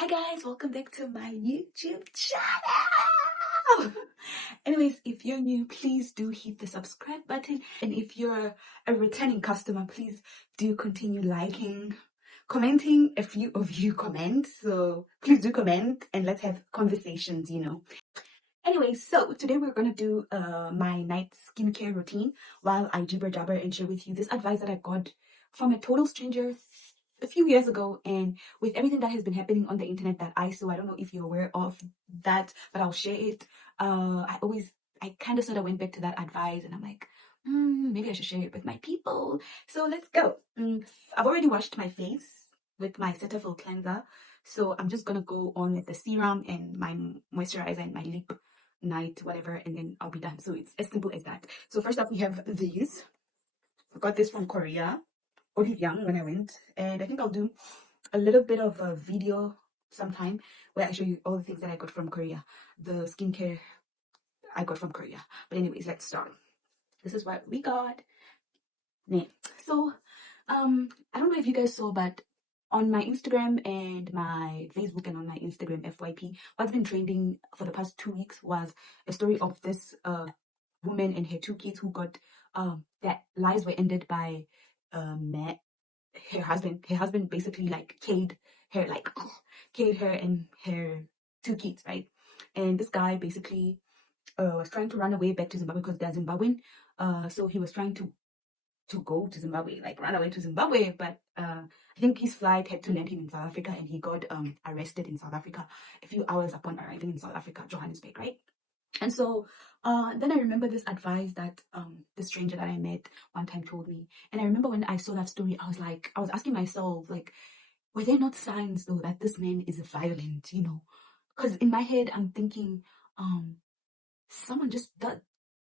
Hi guys, welcome back to my YouTube channel. Anyways, if you're new, please do hit the subscribe button. And if you're a returning customer, please do continue liking, commenting. A few of you comment, so please do comment and let's have conversations. Anyway, so today we're gonna do my night skincare routine while I jibber jabber and share with you this advice that I got from a total stranger a few years ago. And with everything that has been happening on the internet that I saw, I don't know if you're aware of that, but I'll share it. I kind of sort of went back to that advice and I'm like, maybe I should share it with my people. So let's go. I've already washed my face with my Cetaphil cleanser. So I'm just gonna go on with the serum and my moisturizer and my lip night, whatever, and then I'll be done. So it's as simple as that. So first up, we have these. I got this from Korea, young when I went, and I think I'll do a little bit of a video sometime where I show you all the things that I got from Korea, the skincare I got from Korea. But anyways, let's start. This is what we got. So I don't know if you guys saw, but on my Instagram and my Facebook and on my Instagram FYP, what's been trending for the past 2 weeks was a story of this woman and her two kids who got their lives were ended by her husband basically like killed her, like killed her and her two kids, right? And this guy basically was trying to run away back to Zimbabwe because they're Zimbabwean. So he was trying to go to Zimbabwe, like run away to Zimbabwe, but I think his flight had to land him in South Africa, and he got arrested in South Africa a few hours upon arriving in South Africa, Johannesburg, right? And so then I remember this advice that the stranger that I met one time told me. And I remember when I saw that story, I was asking myself, like, were there not signs though that this man is violent, Because in my head, I'm thinking, someone just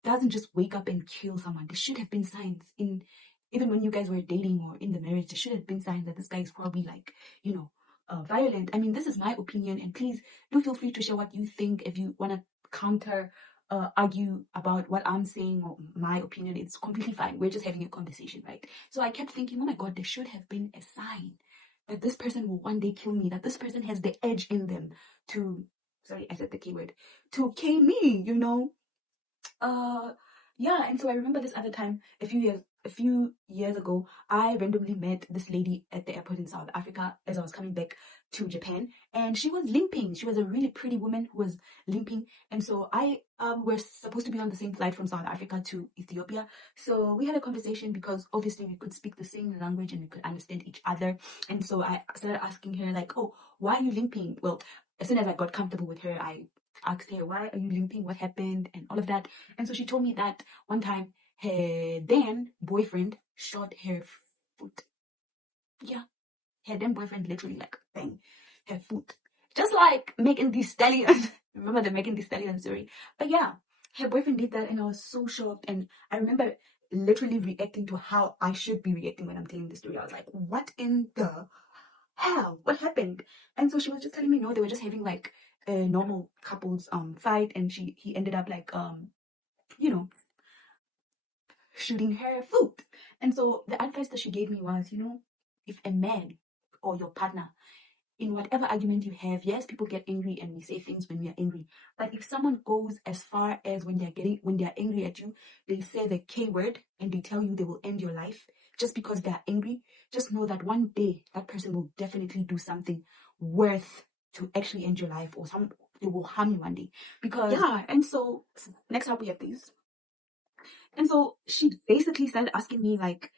doesn't just wake up and kill someone. There should have been signs even when you guys were dating or in the marriage, there should have been signs that this guy is probably like, violent. I mean, this is my opinion, and please do feel free to share what you think. If you want to counter argue about what I'm saying or my opinion, it's completely fine. We're just having a conversation, right? So I kept thinking, oh my god, there should have been a sign that this person will one day kill me, that this person has the edge in them to, sorry, I said the keyword, to kill me, uh yeah. And so I remember this other time a few years ago, I randomly met this lady at the airport in South Africa as I was coming back to Japan, and she was limping. She was a really pretty woman who was limping. And so I were supposed to be on the same flight from South Africa to Ethiopia. So we had a conversation because obviously we could speak the same language and we could understand each other. And so I started asking her like, oh, why are you limping? Well, as soon as I got comfortable with her, I asked her, why are you limping? What happened? And all of that. And so she told me that one time her then boyfriend shot her foot. Yeah, her then boyfriend literally like bang her foot. Just like Megan Thee Stallion. Remember the Megan Thee Stallion story? But yeah, her boyfriend did that and I was so shocked. And I remember literally reacting to how I should be reacting when I'm telling the story. I was like, what in the hell? What happened? And so she was just telling me, no, they were just having like a normal couples fight, and he ended up like you know shooting her foot. And so the advice that she gave me was, if a man or your partner, in whatever argument you have, yes, people get angry and we say things when we are angry. But if someone goes as far as when they're angry at you, they say the K word and they tell you they will end your life just because they're angry, just know that one day that person will definitely do something worth to actually end your life, or they will harm you one day. Because yeah, and so next up we have these. And so she basically started asking me, like,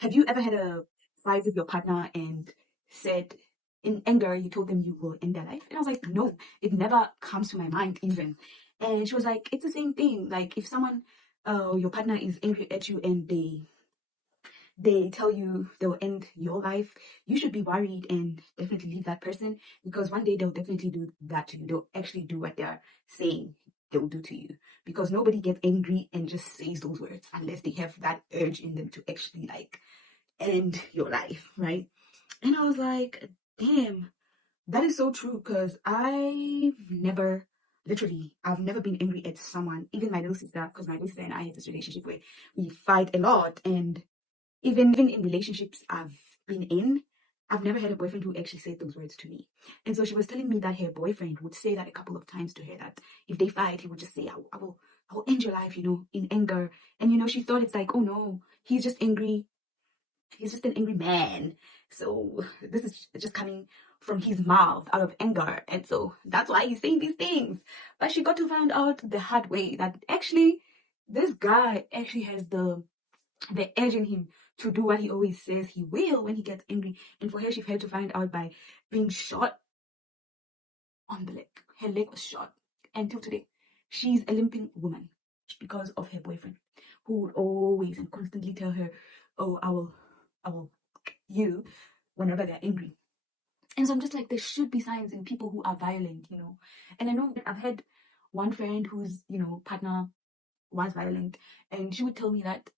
have you ever had a fight with your partner and said in anger you told them you will end their life? And I was like, no, it never comes to my mind even. And she was like, it's the same thing. Like if someone, your partner is angry at you and they tell you they'll end your life, you should be worried and definitely leave that person, because one day they'll definitely do that to you. They'll actually do what they're saying they'll do to you, because nobody gets angry and just says those words unless they have that urge in them to actually like end your life, right? And I was like, damn, that is so true, because I've never been angry at someone, even my little sister, because my little sister and I have this relationship where we fight a lot. And even in relationships I've been in, I've never had a boyfriend who actually said those words to me. And so she was telling me that her boyfriend would say that a couple of times to her, that if they fight, he would just say, I will end your life, in anger. And, she thought it's like, oh no, he's just angry. He's just an angry man. So this is just coming from his mouth out of anger. And so that's why he's saying these things. But she got to find out the hard way that actually this guy actually has the edge in him to do what he always says he will when he gets angry. And for her, she had to find out by being shot on the leg. Her leg was shot. Until today, she's a limping woman because of her boyfriend, who would always and constantly tell her, oh, I will you whenever they're angry. And so I'm just like, there should be signs in people who are violent, And I know I've had one friend whose, partner was violent, and she would tell me that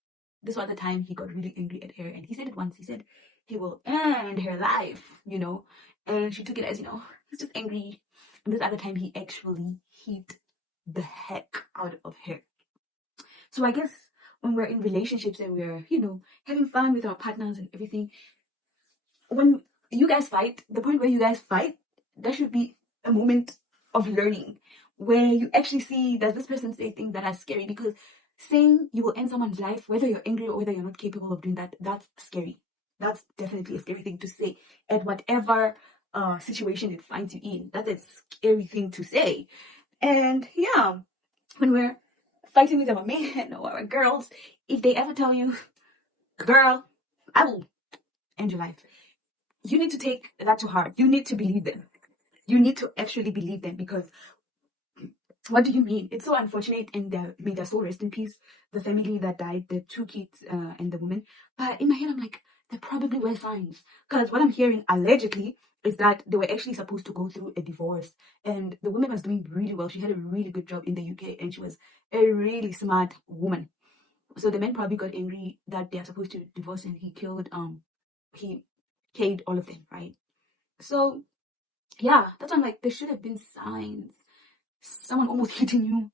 this was the time he got really angry at her, and he said it once. He said he will end her life, and she took it as, he's just angry. And this other time he actually hit the heck out of her. So I guess when we're in relationships and we're, having fun with our partners and everything, when you guys fight, the point where you guys fight, there should be a moment of learning where you actually see, does this person say things that are scary? Because saying you will end someone's life, whether you're angry or whether you're not capable of doing that, that's scary. That's definitely a scary thing to say at whatever situation it finds you in. That's a scary thing to say. And yeah, when we're fighting with our men or our girls, if they ever tell you, girl, I will end your life, you need to take that to heart. You need to believe them. You need to actually believe them, because what do you mean? It's so unfortunate, and may their soul rest in peace, the family that died, the two kids and the woman. But in my head, I'm like, there probably were signs. Because what I'm hearing allegedly is that they were actually supposed to go through a divorce. And the woman was doing really well. She had a really good job in the UK, and she was a really smart woman. So the man probably got angry that they're supposed to divorce, and he killed all of them, right? So yeah, that's why I'm like, there should have been signs. Someone almost hitting you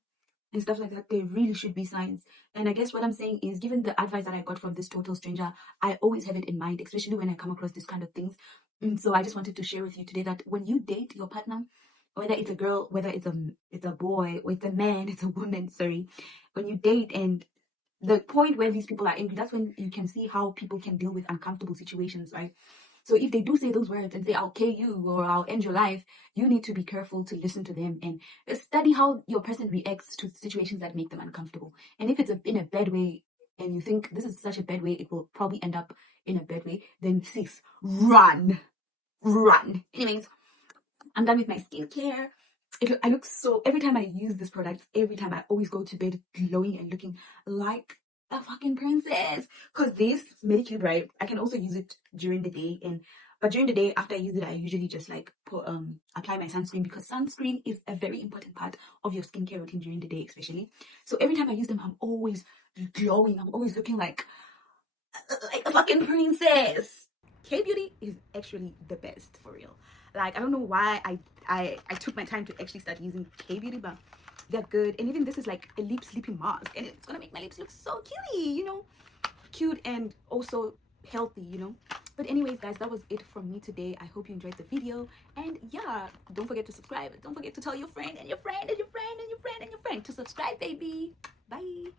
and stuff like that. There really should be signs. And I guess what I'm saying is, given the advice that I got from this total stranger, I always have it in mind, especially when I come across this kind of things. And so I just wanted to share with you today that when you date your partner, whether it's a girl, whether it's a boy, or it's a man, it's a woman, sorry, when you date and the point where these people are angry, that's when you can see how people can deal with uncomfortable situations, right? So if they do say those words and say, I'll kill you or I'll end your life, you need to be careful to listen to them and study how your person reacts to situations that make them uncomfortable. And if it's in a bad way, and you think this is such a bad way, it will probably end up in a bad way, then sis, run. Anyways, I'm done with my skincare. I look so, every time I use this product, every time I always go to bed glowing and looking like a fucking princess. Because this Medicube, right, I can also use it during the day, but during the day after I use it, I usually just like apply my sunscreen, because sunscreen is a very important part of your skincare routine during the day, especially. So every time I use them, I'm always glowing. I'm always looking like a fucking princess. K-beauty is actually the best, for real. Like, I don't know why I took my time to actually start using K-beauty, but they're good. And even this is like a lip sleeping mask, and it's gonna make my lips look so cutie, cute and also healthy. But anyways, guys, that was it from me today. I hope you enjoyed the video, and yeah, don't forget to subscribe. Don't forget to tell your friend and your friend and your friend and your friend and your friend to subscribe, baby. Bye.